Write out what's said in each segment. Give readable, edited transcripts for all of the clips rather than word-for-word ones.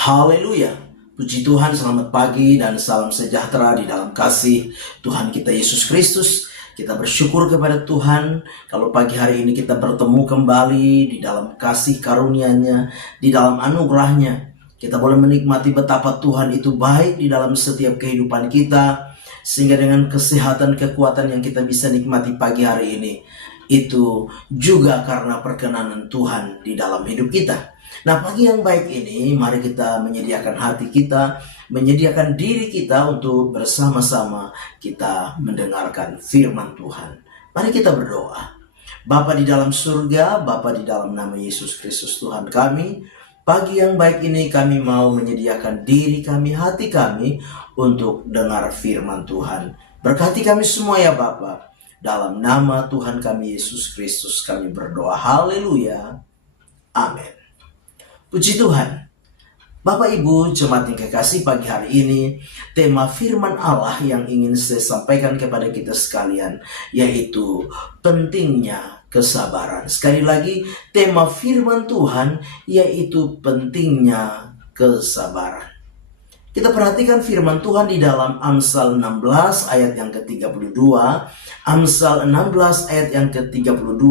Haleluya. Puji Tuhan, selamat pagi dan salam sejahtera di dalam kasih Tuhan kita Yesus Kristus. Kita bersyukur kepada Tuhan kalau pagi hari ini kita bertemu kembali di dalam kasih karunia-Nya, di dalam anugerah-Nya. Kita boleh menikmati betapa Tuhan itu baik di dalam setiap kehidupan kita, sehingga dengan kesehatan, kekuatan yang kita bisa nikmati pagi hari ini, itu juga karena perkenanan Tuhan di dalam hidup kita. Nah, pagi yang baik ini, mari kita menyediakan hati kita, menyediakan diri kita untuk bersama-sama kita mendengarkan firman Tuhan. Mari kita berdoa. Bapa di dalam surga, Bapa di dalam nama Yesus Kristus Tuhan kami, pagi yang baik ini kami mau menyediakan diri kami, hati kami untuk dengar firman Tuhan. Berkati kami semua ya Bapa. Dalam nama Tuhan kami Yesus Kristus kami berdoa. Haleluya. Amin. Puji Tuhan. Bapak Ibu jemaat yang kekasih, pagi hari ini tema firman Allah yang ingin saya sampaikan kepada kita sekalian, yaitu pentingnya kesabaran. Sekali lagi, tema firman Tuhan yaitu pentingnya kesabaran. Kita perhatikan firman Tuhan di dalam Amsal 16 ayat yang ke-32. Amsal 16 ayat yang ke-32.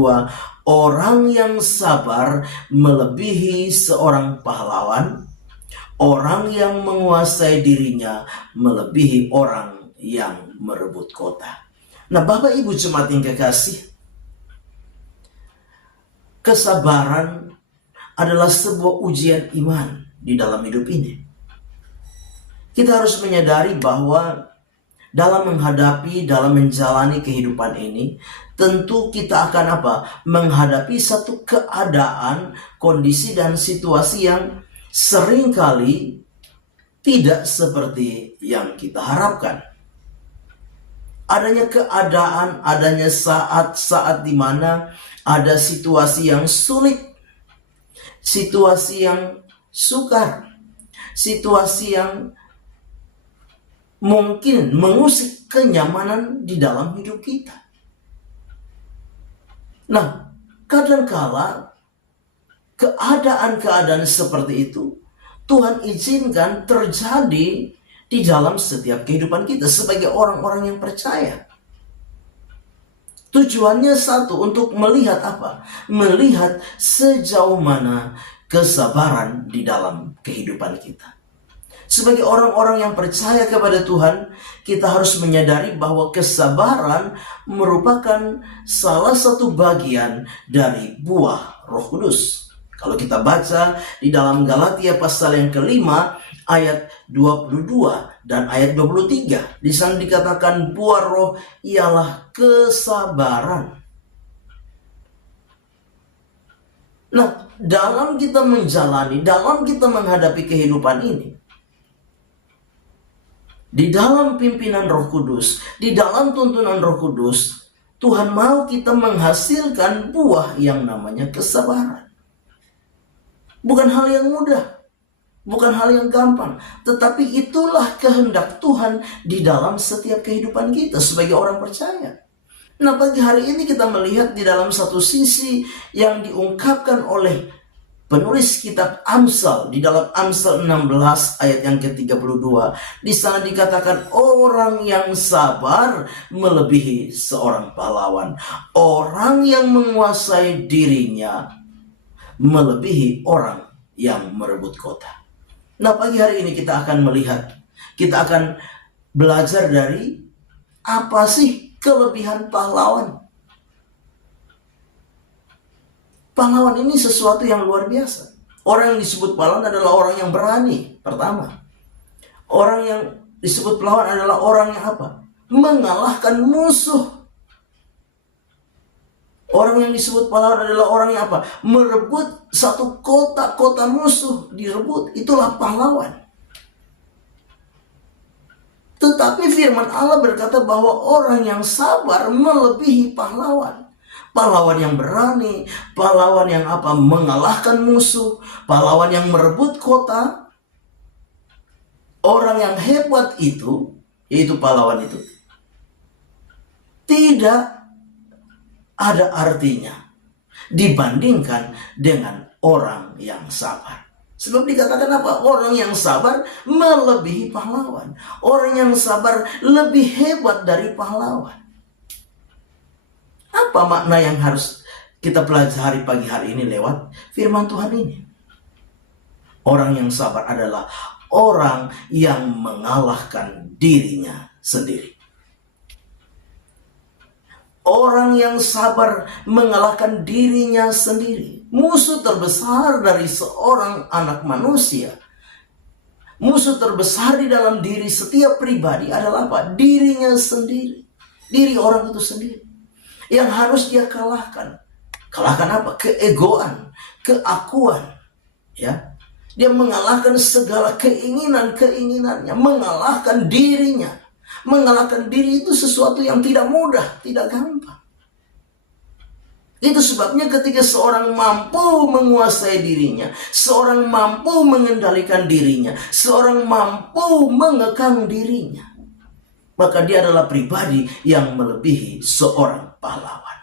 Orang yang sabar melebihi seorang pahlawan. Orang yang menguasai dirinya melebihi orang yang merebut kota. Nah, Bapak Ibu jemaat yang kekasih, kesabaran adalah sebuah ujian iman di dalam hidup ini. Kita harus menyadari bahwa dalam menghadapi, dalam menjalani kehidupan ini, tentu kita akan menghadapi satu keadaan, kondisi dan situasi yang seringkali tidak seperti yang kita harapkan. Adanya keadaan, adanya saat-saat di mana ada situasi yang sulit, situasi yang sukar, situasi yang mungkin mengusik kenyamanan di dalam hidup kita. Nah, kadangkala keadaan-keadaan seperti itu Tuhan izinkan terjadi di dalam setiap kehidupan kita sebagai orang-orang yang percaya. Tujuannya satu, untuk melihat Melihat sejauh mana kesabaran di dalam kehidupan kita. Sebagai orang-orang yang percaya kepada Tuhan, kita harus menyadari bahwa kesabaran merupakan salah satu bagian dari buah Roh Kudus. Kalau kita baca di dalam Galatia pasal yang kelima ayat 22 dan ayat 23, di sana dikatakan buah roh ialah kesabaran. Nah, dalam kita menjalani, dalam kita menghadapi kehidupan ini, di dalam pimpinan Roh Kudus, di dalam tuntunan Roh Kudus, Tuhan mau kita menghasilkan buah yang namanya kesabaran. Bukan hal yang mudah, bukan hal yang gampang, tetapi itulah kehendak Tuhan di dalam setiap kehidupan kita sebagai orang percaya. Nah, pagi hari ini kita melihat di dalam satu sisi yang diungkapkan oleh penulis kitab Amsal di dalam Amsal 16 ayat yang ke-32. Di sana dikatakan orang yang sabar melebihi seorang pahlawan. Orang yang menguasai dirinya melebihi orang yang merebut kota. Nah, pagi hari ini kita akan melihat, kita akan belajar dari apa sih kelebihan pahlawan. Pahlawan ini sesuatu yang luar biasa. Orang yang disebut pahlawan adalah orang yang berani, pertama. Orang yang disebut pahlawan adalah orang yang mengalahkan musuh. Orang yang disebut pahlawan adalah orang yang merebut satu kota musuh, direbut. Itulah pahlawan. Tetapi firman Allah berkata bahwa orang yang sabar melebihi pahlawan. Pahlawan yang berani, pahlawan yang mengalahkan musuh, pahlawan yang merebut kota. Orang yang hebat itu, yaitu pahlawan itu, tidak ada artinya dibandingkan dengan orang yang sabar. Sebab dikatakan apa? Orang yang sabar melebihi pahlawan. Orang yang sabar lebih hebat dari pahlawan. Apa makna yang harus kita pelajari pagi hari ini lewat firman Tuhan ini? Orang yang sabar adalah orang yang mengalahkan dirinya sendiri. Orang yang sabar mengalahkan dirinya sendiri. Musuh terbesar dari seorang anak manusia, musuh terbesar di dalam diri setiap pribadi adalah apa? Dirinya sendiri. Diri orang itu sendiri yang harus dia kalahkan. Kalahkan apa? Keegoan, keakuan. Ya, dia mengalahkan segala keinginannya, mengalahkan dirinya. Mengalahkan diri itu sesuatu yang tidak mudah, tidak gampang. Itu sebabnya ketika seorang mampu menguasai dirinya, seorang mampu mengendalikan dirinya, seorang mampu mengekang dirinya, maka dia adalah pribadi yang melebihi seorang pahlawan.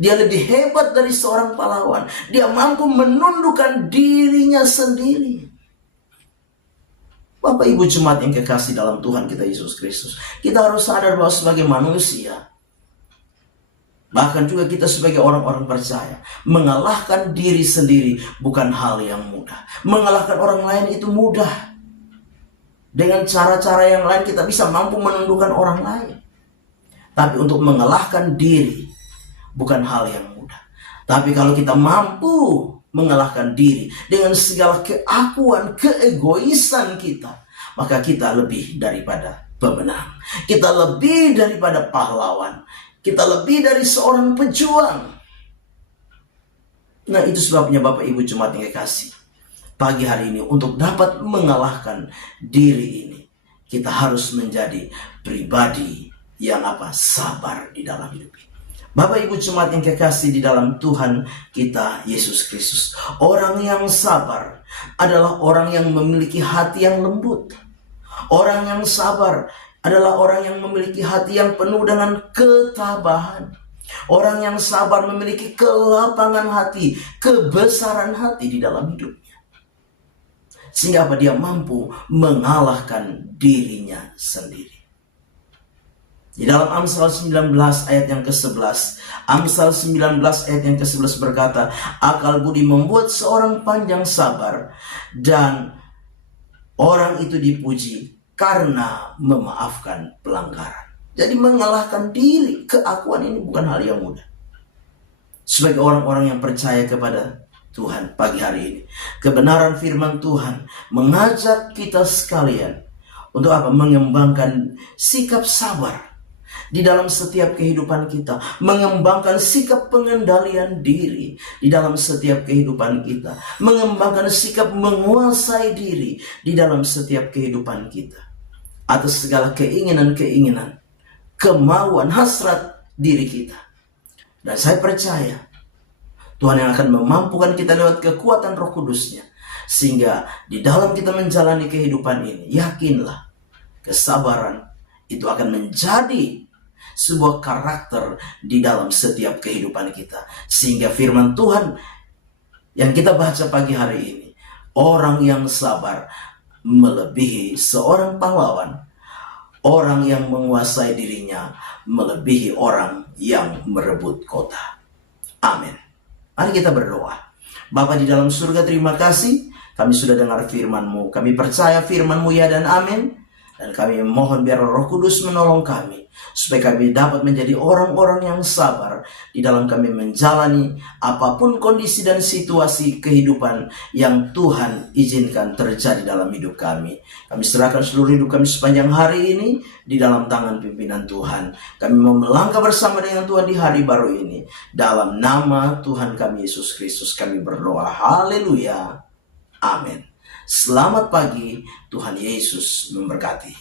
Dia lebih hebat dari seorang pahlawan. Dia mampu menundukkan dirinya sendiri. Bapak Ibu jemaat yang kekasih dalam Tuhan kita Yesus Kristus, kita harus sadar bahwa sebagai manusia, bahkan juga kita sebagai orang-orang percaya, mengalahkan diri sendiri bukan hal yang mudah. Mengalahkan orang lain itu mudah. Dengan cara-cara yang lain kita bisa mampu menundukkan orang lain. Tapi untuk mengalahkan diri bukan hal yang mudah. Tapi kalau kita mampu mengalahkan diri dengan segala keakuan, keegoisan kita, maka kita lebih daripada pemenang. Kita lebih daripada pahlawan. Kita lebih dari seorang pejuang. Nah, itu sebabnya Bapak Ibu jemaat yang kekasih, pagi hari ini untuk dapat mengalahkan diri ini, kita harus menjadi pribadi yang sabar di dalam hidup ini. Bapak Ibu jemaat yang kekasih di dalam Tuhan kita Yesus Kristus, orang yang sabar adalah orang yang memiliki hati yang lembut. Orang yang sabar adalah orang yang memiliki hati yang penuh dengan ketabahan. Orang yang sabar memiliki kelapangan hati, kebesaran hati di dalam hidupnya. Sehingga dia mampu mengalahkan dirinya sendiri. Di dalam Amsal 19 ayat yang ke-11, Amsal 19 ayat yang ke-11 berkata, akal budi membuat seorang panjang sabar, dan orang itu dipuji karena memaafkan pelanggaran. Jadi mengalahkan diri, keakuan ini bukan hal yang mudah. Sebagai orang-orang yang percaya kepada Tuhan pagi hari ini, kebenaran firman Tuhan mengajak kita sekalian untuk mengembangkan sikap sabar di dalam setiap kehidupan kita, mengembangkan sikap pengendalian diri di dalam setiap kehidupan kita, mengembangkan sikap menguasai diri di dalam setiap kehidupan kita, atas segala keinginan-keinginan, kemauan, hasrat diri kita. Dan saya percaya Tuhan yang akan memampukan kita lewat kekuatan Roh Kudus-Nya, sehingga di dalam kita menjalani kehidupan ini, yakinlah kesabaran itu akan menjadi sebuah karakter di dalam setiap kehidupan kita. Sehingga firman Tuhan yang kita baca pagi hari ini, orang yang sabar melebihi seorang pahlawan. Orang yang menguasai dirinya melebihi orang yang merebut kota. Amin. Mari kita berdoa. Bapa di dalam surga, terima kasih. Kami sudah dengar firman-Mu. Kami percaya firman-Mu ya dan amin. Dan kami mohon biar Roh Kudus menolong kami, supaya kami dapat menjadi orang-orang yang sabar di dalam kami menjalani apapun kondisi dan situasi kehidupan yang Tuhan izinkan terjadi dalam hidup kami. Kami serahkan seluruh hidup kami sepanjang hari ini di dalam tangan pimpinan Tuhan. Kami mau melangkah bersama dengan Tuhan di hari baru ini. Dalam nama Tuhan kami Yesus Kristus kami berdoa. Haleluya. Amin. Selamat pagi, Tuhan Yesus memberkati.